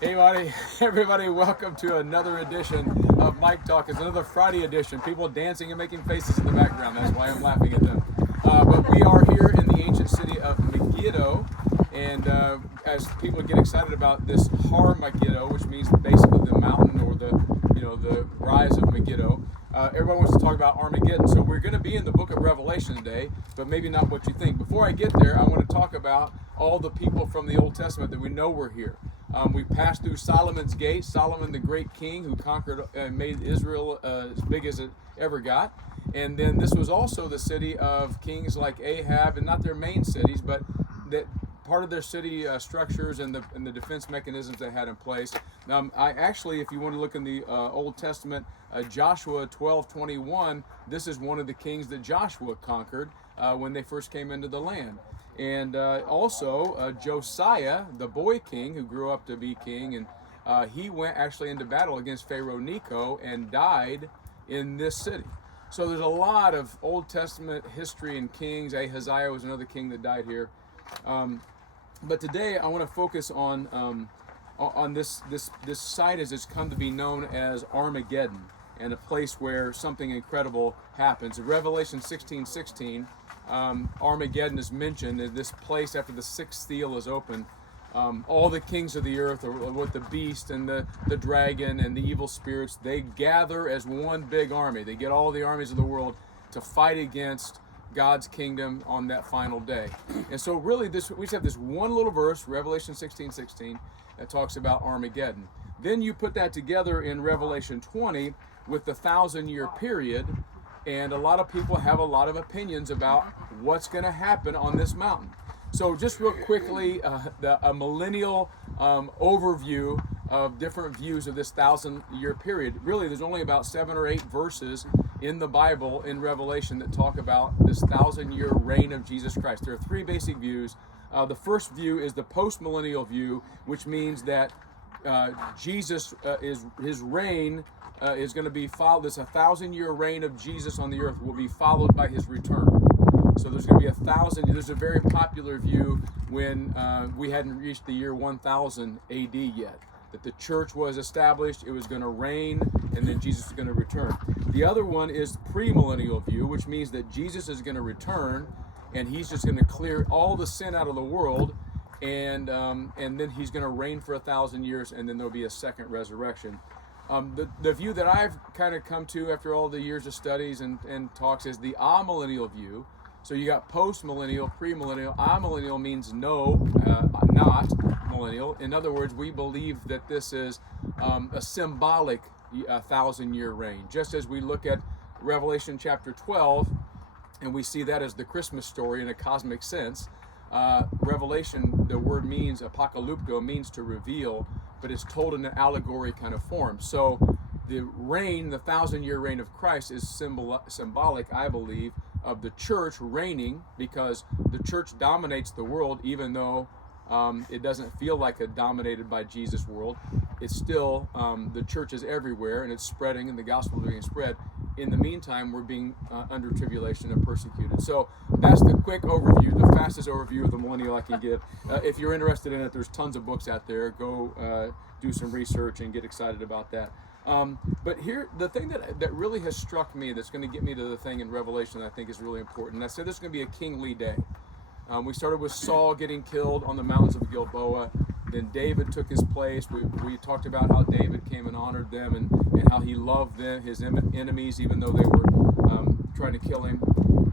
Hey, buddy, everybody, welcome to another edition of Mike Talk. It's another Friday edition. People dancing and making faces in the background. That's why I'm laughing at them. But we are here in the ancient city of Megiddo, and as people get excited about this Har Megiddo, which means basically the mountain or the rise of Megiddo, everyone wants to talk about Armageddon. So we're going to be in the book of Revelation today, but maybe not what you think. Before I get there, I want to talk about all the people from the Old Testament that we know were here. We passed through Solomon's gate, Solomon the great king who conquered and made Israel as big as it ever got. And then this was also the city of kings like Ahab, and not their main cities, but that part of their city structures and the defense mechanisms they had in place. I actually, if you want to look in the Old Testament, Joshua 12:21, this is one of the kings that Joshua conquered when they first came into the land. And also Josiah, the boy king who grew up to be king, and he went actually into battle against Pharaoh Necho and died in this city. So there's a lot of Old Testament history and kings. Ahaziah was another king that died here. But today I want to focus on this site as it's come to be known as Armageddon, and a place where something incredible happens. In Revelation 16:16, Armageddon is mentioned. In this place, after the sixth seal is opened, all the kings of the earth, or with the beast and the dragon and the evil spirits, they gather as one big army. They get all the armies of the world to fight against God's kingdom on that final day. And so really we just have this one little verse, Revelation 16:16, that talks about Armageddon. Then you put that together in Revelation 20 with the 1,000-year period, and a lot of people have a lot of opinions about what's going to happen on this mountain. So just real quickly, a millennial overview of different views of this 1,000-year period. Really, there's only about 7 or 8 verses in the Bible, in Revelation, that talk about this 1,000-year reign of Jesus Christ. There are 3 basic views. The first view is the post-millennial view, which means that Jesus his reign is going to be followed. This 1,000-year reign of Jesus on the earth will be followed by his return. So there's going to be 1,000. There's a very popular view when we hadn't reached the year 1000 AD yet, that the church was established, it was going to reign, and then Jesus is going to return. The other one is the premillennial view, which means that Jesus is going to return, and he's just going to clear all the sin out of the world, and then he's going to reign for 1,000 years, and then there'll be a second resurrection. The view that I've kind of come to after all the years of studies and talks is the amillennial view. So you got post-millennial, premillennial. Amillennial means no, not millennial. In other words, we believe that this is a symbolic 1,000-year reign. Just as we look at Revelation chapter 12, and we see that as the Christmas story in a cosmic sense. Revelation, the word means, apocalypto, means to reveal, but it's told in an allegory kind of form. So the reign, the 1,000-year reign of Christ, is symbolic, I believe, of the church reigning, because the church dominates the world, even though it doesn't feel like a dominated by Jesus world. It's still, the church is everywhere, and it's spreading, and the gospel is being spread. In the meantime, we're being under tribulation and persecuted. So that's the quick overview, the fastest overview of the millennial I can give. If you're interested in it, there's tons of books out there. Go do some research and get excited about that. But here, the thing that really has struck me, that's going to get me to the thing in Revelation that I think is really important. I said there's going to be a kingly day. We started with Saul getting killed on the mountains of Gilboa. Then David took his place. We talked about how David came and honored them, and how he loved them, his enemies, even though they were trying to kill him.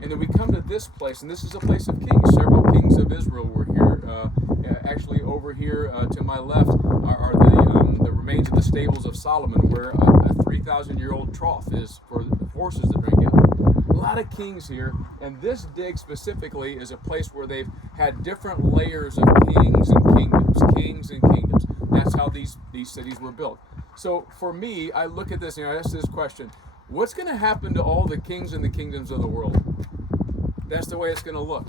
And then we come to this place, and this is a place of kings. Several kings of Israel were here. Actually, over here to my left are the remains of the stables of Solomon, where a 3,000-year-old trough is for the horses to drink out. A lot of kings here, and this dig specifically is a place where they've had different layers of kings and kingdoms. That's how these cities were built. So for me, I look at this and I ask this question: what's going to happen to all the kings and the kingdoms of the world? That's the way it's going to look.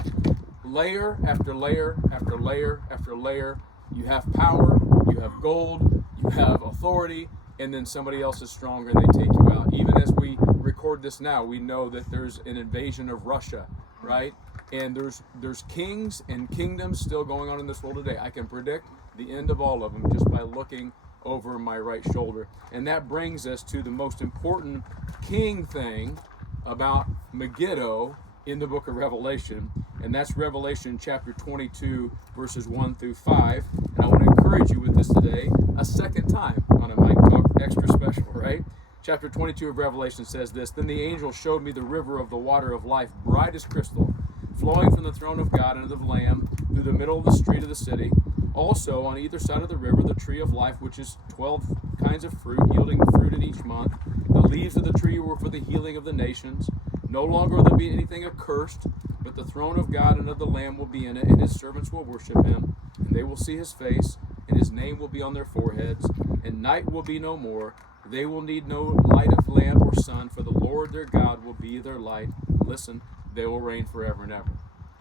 Layer after layer after layer after layer. You have power, you have gold, you have authority, and then somebody else is stronger and they take you out. Even as we record this now, we know that there's an invasion of Russia, right? And there's kings and kingdoms still going on in this world today. I can predict the end of all of them just by looking over my right shoulder. And that brings us to the most important king thing about Megiddo in the book of Revelation, and that's Revelation chapter 22, verses 1 through 5. And I want to encourage you with this today, a second time on a Mike Talk extra special, right? Chapter 22 of Revelation says this: Then the angel showed me the river of the water of life, bright as crystal, flowing from the throne of God and of the Lamb through the middle of the street of the city. Also, on either side of the river, the tree of life, which is 12 kinds of fruit, yielding fruit in each month. The leaves of the tree were for the healing of the nations. No longer will there be anything accursed, but the throne of God and of the Lamb will be in it, and his servants will worship him, and they will see his face, and his name will be on their foreheads, and night will be no more. They will need no light of lamp or sun, for the Lord their God will be their light. Listen, they will reign forever and ever.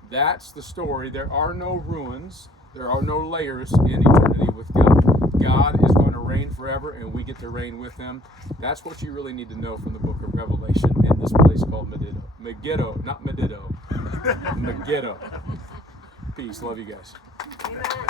That's the story. There are no ruins. There are no layers in eternity with God. God is going to reign forever, and we get to reign with him. That's what you really need to know from the book of Revelation in this place called Megiddo. Megiddo, not Mediddo. Megiddo. Peace. Love you guys. Amen.